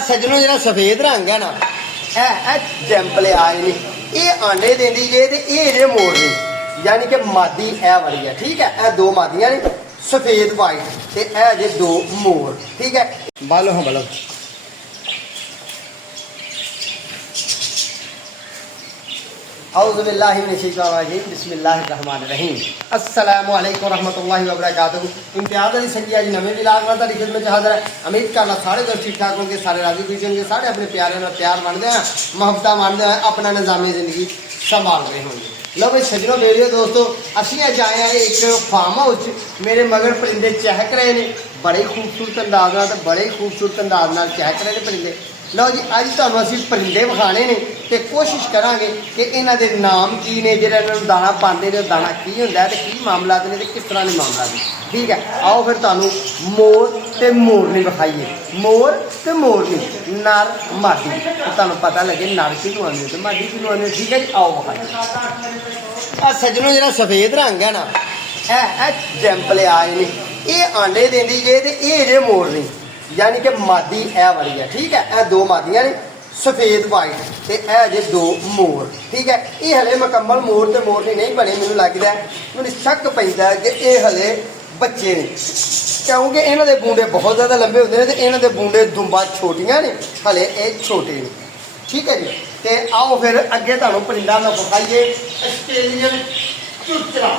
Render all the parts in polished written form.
सजनों जरा सफेद रंग है ना जैंपल आए नहीं ये आंडे देंदी जे ते ये जे मोरनी यानी कि मादी ए वाली है ठीक है। ए दो मादियां ने सफेद वाइट ते ए जे दो मोर ठीक है। बालो हाँ बालो बिस्मिल्लाहिर्रहमानिर्रहीम अस्सलामु अलैकुम रहमतुल्लाहि व बरकातहू। इम्तियाज़ अली संगी आज नवे विलाग में तारी खिदमत हाज़िर है। उम्मीद करना सारे दोस्त ठीक ठाक होंगे, सारे राजी खुश होंगे, सारे अपने प्यारे में प्यार मानते हैं, मोहब्बत मानते हैं, अपना निज़ामी ज़िंदगी संभाल रहे होंगे। लो भाई सजनों मेरे दोस्तों असी अज आए हैं एक फार्म हाउस मेरे मगर परिंदे चहक रहे हैं बड़े खूबसूरत अंदाज नाल बड़े खूबसूरत अंदाज नाल चहक रहे हैं परिंदे। लो जी अज तुहानूं असीं परिंदे विखाने ने ते कोशिश करांगे कि इन्हां दे नाम की ने जिहड़ा इन्हां नूं दाना पांदे ने दाना की हुंदा है ते की मामलात ने ते किस तरह दे मामलात ने ठीक है। आओ फिर तुहानूं मोर ते मोरनी विखाईए। मोर ते मोरनी नर मादी तुहानूं पता लगे नर किहनूं आंदे ते मादी किहनूं आंदे ठीक है जी। आओ विखाईए। सजनों जरा सफेद रंग है ना जैंपल आए ने ये आंडे देंदी जे ते ये जे मोरनी यानी कि मादी ए वाली है ठीक है। ए दो मादियां ने सफेद वाइट ते ए जे दो मोर ठीक है। ये हले मुकम्मल मोर ते मोरनी नहीं बने मैनूं लगदा है मैनूं शक पैंदा है कि ये हले बच्चे ने क्योंकि इन्हां दे बूंडे बहुत ज़्यादा लंबे होंदे ने ते इन्हां दे बूंडे दुंबा छोटियां ने हले ये छोटे ने ठीक है जी। तो आओ फिर अगे तुहानूं परिंदा मैं विखाईए आस्ट्रेलियन चुरचरा।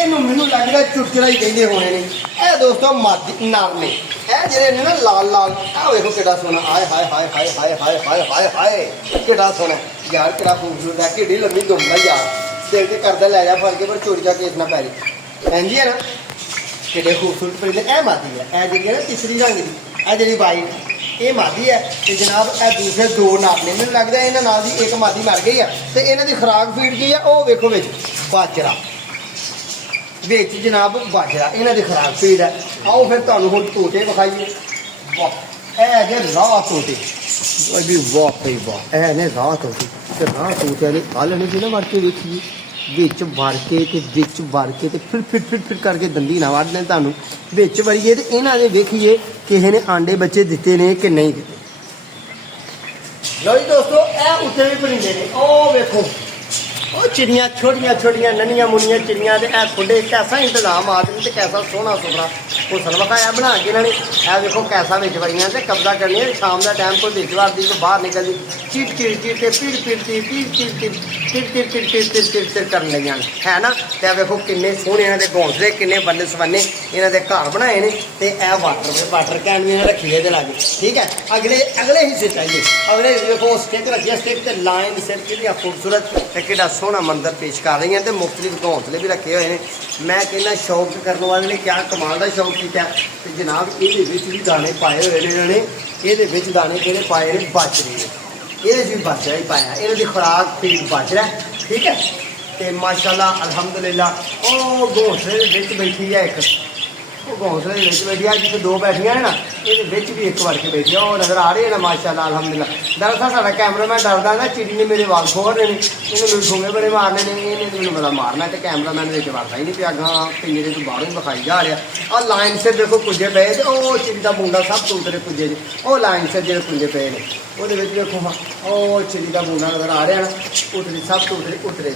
इनू मैनू लगता चुरचरा ही कहते होने ने। ए दोस्तों मादी नर ने ए जेडे ने ना लाल लाल आ देखो कितना सोना आए हाय हाय हाय हाय हाय हाय हाय हाय कितना सोना यार कितना खूबसूरत है कि लंबी दुम है यार देख के करदा ले जा फड़ के पर चोरी का केस ना पै जी इंज है ना कि खूबसूरत परिंदे ए मादी है ए जी ना तीसरी रंग की ए जी वाइट ये मादी है तो जनाब ए दूसरे दो नर ने मैनूं लगदा इन्हां नाल दी एक मादी मर गई है तो इन्हां दी खुराक फीड की है वो वेखो विच बाजरा विच जनाब बाजरा इन्हां दी खुराक फीड है। आओ फिर तुहानूं हुण तोते विखाईए। वाह ए जे राह तोते भी वाह भाई वाह ए ने राह तोते ते राह तोते दे हल ने जिन्हां वड़ के वेखीए विच वड़ के ते विच वड़ के ते फिर करके दंदी ना वड़ने तुहानूं विच वड़ीए ते इन्हां दे वेखीए किसी ने आंडे बच्चे दिते ने कि नहीं दिते। लो जी दोस्तों ए उत्ते भी परिंदे ने ओ वेखो ओ चिड़ियाँ छोटियां छोटियां ननियां मुनियां चिड़ियाँ ते ए खुडे कैसा इंतजाम आदमी ते कैसा सोहना सुथरा घोंसला विखाया बना के इन्होंने ए देखो कैसा विच वड़ियां ते कब्जा करनी शाम का टाइम कोई विच वड़दी कोई बाहर निकलती चिड़ चिड़ चिड़ ते पीड़ पीड़ तिर चिड़ चिड़ चिड़ चिड़ चिड़ चिड़ चिड़ चिड़ चिड़ कर लगियां है ना। तो देखो किन्ने सोहने इन्हां दे घोंसले किन्ने बन्ने सवन्ने इन्हां दे घर बनाए ने ते ए वाटर कैन भी रखी है लागे ठीक है। अगले हिस्से चाहिए अगले देखो स्टिक रखी है स्टिक ते लाइन सिर कितनी खूबसूरत कि सोहना मंदिर पेश कर रही हैं तो मुख्तलिफ घोंसले भी रखे हुए हैं। मैं कहना शौक करने वाले ने क्या कमाल का शौक किया तो जनाब ये भी दाने पाए हुए हैं इन्होंने ये दाने जोड़े पाए ने बाजरे ये भी बाजरा ही पाया इन्होंने खुराक फीड बाजरा ठीक है। तो माशाल्लाह अल्हम्दुलिल्लाह ओ घोंसले बैठी है एक घोंसले बैठी है जिसे दो बैठिया है ना ये भी एक वड़ के बैठी है और नजर आ रही है ना माशाल्लाह अल्हम्दुलिल्लाह। दरअसल साਡਾ कैमरामैन डरदा ना चिड़ी ने मेरे वाल फोड़ रहे हैं इन्होंने घूमे बड़े मारने ने इन्हें बड़ा मारना तो कैमरामैन वड़ता ही नहीं पिया गां पिंजरे तो बाहरों ही विखाई जा रहा और लाइन से देखो कुंजे पे तो चिड़ी का बूंदा सब तो उतरे कुंजे वो लाइन से जो कुंजे पे ने वो देखो हाँ वो चिड़ी का बूंदा नजर आ रहा ना उतरे सब तो उतरे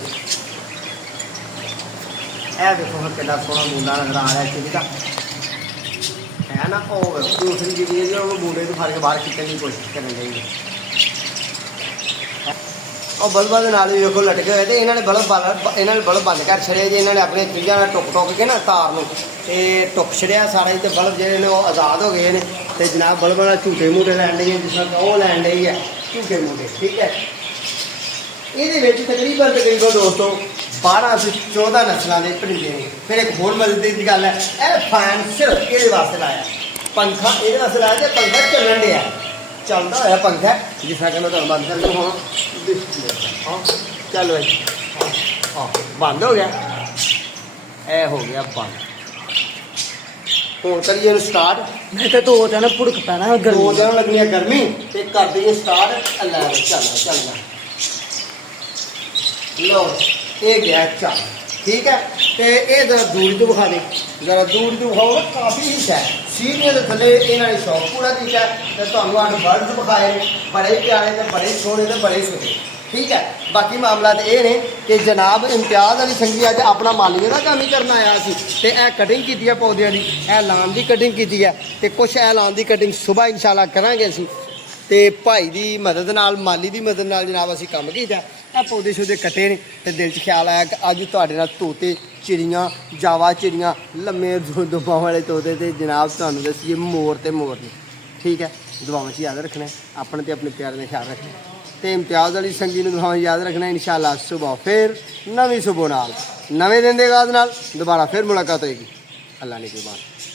ए देखो हाँ कि सोहना बूंदा नजर आ रहा है चिड़ी का है ना। और दूसरी जी है वो बूढ़े को फड़ के बाहर खींचने की कोशिश करने लगी और बल्बा के नाल भी देखो लटके हुए तो इन्होंने बल्ब बंद कर छड़े जी इन्होंने अपने चीज़ों टुक के ना तार में टुक छड़िया सारे तो बल्ब जो आज़ाद हो गए हैं तो जनाब बल्ब वाला झूठे मूटे लैन ली जिस तरह वो लैन ली है झूठे मूटे ठीक है। ये तकरीबन दोस्तों 12 से 14 नस्लों के परिंदे ने। फिर एक होर मजे की गल है यह फैन सिर्फ ये वास्ते लाया पंखा ये वास्ते लाया तो पंखा चलन दिया चलता होया पंखा जिस तरह मैं तुम बंद कर दूँ हाँ चल भाई हाँ बंद हो गया ए हो गया बंद हूँ करिए स्टार्ट नहीं तो ना भुड़क पैना दो दिन लगनी है गर्मी तो कर दीजिए स्टार्ट चल चल लो ये गया चल ਠੀਕ ਹੈ। ਤੇ ਇਹ ਜ਼ਰਾ ਦੂਰ ਤੋਂ ਵਿਖਾ ਦੇ, ਜ਼ਰਾ ਦੂਰ ਤੋਂ ਵਿਖਾਓ, ਕਾਫੀ ਹਿੱਸਾ ਹੈ ਸੀੜੀਆਂ ਦੇ ਥੱਲੇ ਇਹਨਾਂ ਨੇ ਸ਼ੌਕ ਪੂਰਾ ਕੀਤਾ ਤੇ ਤੁਹਾਨੂੰ ਅੱਡ ਬਰਡ ਵਿਖਾਏ ਨੇ, ਬੜੇ ਪਿਆਰੇ ਤੇ ਬੜੇ ਸੋਹਣੇ ਤੇ ਬੜੇ ਸੁਥਰੇ। ਠੀਕ ਹੈ। ਬਾਕੀ ਮਾਮਲਾ ਤੇ ਇਹ ਨੇ ਕਿ ਜਨਾਬ ਇਮਤਿਆਜ਼ ਅਲੀ ਸੰਗੀ ਅੱਜ ਆਪਣਾ ਮਾਲੀਏ ਦਾ ਕੰਮ ਹੀ ਕਰਨ ਆਇਆ ਸੀ ਤੇ ਇਹ ਕਟਿੰਗ ਕੀਤੀ ਹੈ ਪੌਦਿਆਂ ਦੀ, ਇਹ ਲਾਉਣ ਦੀ ਕਟਿੰਗ ਕੀਤੀ ਹੈ ਤੇ ਕੁਛ ਇਹ ਲਾਉਣ ਦੀ ਕਟਿੰਗ ਸੁਬਾਹ ਇਨਸ਼ਾਅੱਲਾ ਕਰਾਂਗੇ ਅਸੀਂ। ਤੇ ਭਾਈ ਦੀ ਮਦਦ ਨਾਲ, ਮਾਲੀ ਦੀ ਮਦਦ ਨਾਲ ਜਨਾਬ ਅਸੀਂ ਕੰਮ ਕੀਤਾ। ਇਹ ਪੌਦੇ ਸ਼ੌਦੇ ਕੱਟੇ ਨੇ ਤੇ ਦਿਲ 'ਚ ਖਿਆਲ ਆਇਆ ਕਿ ਅੱਜ ਤੁਹਾਡੇ ਨਾਲ ਤੋਤੇ, ਚਿੜੀਆਂ, ਜਾਵਾ ਚਿੜੀਆਂ, ਲੰਮੇ ਦੁਬਾਂ ਵਾਲੇ ਤੋਤੇ ਤੇ ਜਨਾਬ ਤੁਹਾਨੂੰ ਦੱਸੀਏ ਮੋਰ ਤੇ ਮੋਰ ਨੇ। ਠੀਕ ਹੈ। ਦੁਆਵਾਂ 'ਚ ਯਾਦ ਰੱਖਣਾ, ਆਪਣੇ ਤੇ ਆਪਣੇ ਪਿਆਰ ਦਾ ਖਿਆਲ ਰੱਖਣਾ ਤੇ ਇਮਤਿਆਜ਼ ਅਲੀ ਸੰਗੀ ਨੂੰ ਦੁਆਵਾਂ ਯਾਦ ਰੱਖਣਾ। ਇਨਸ਼ਾਅੱਲਾ ਸੁਬਾਹ ਫਿਰ ਨਵੀਂ ਸੁਬਹ ਨਾਲ, ਨਵੇਂ ਦਿਨ ਦੇ ਬਾਅਦ ਨਾਲ ਦੁਬਾਰਾ ਫਿਰ ਮੁਲਾਕਾਤ ਹੋਏਗੀ। ਅੱਲਾ ਨੇ ਕੁਰਬਾਨ।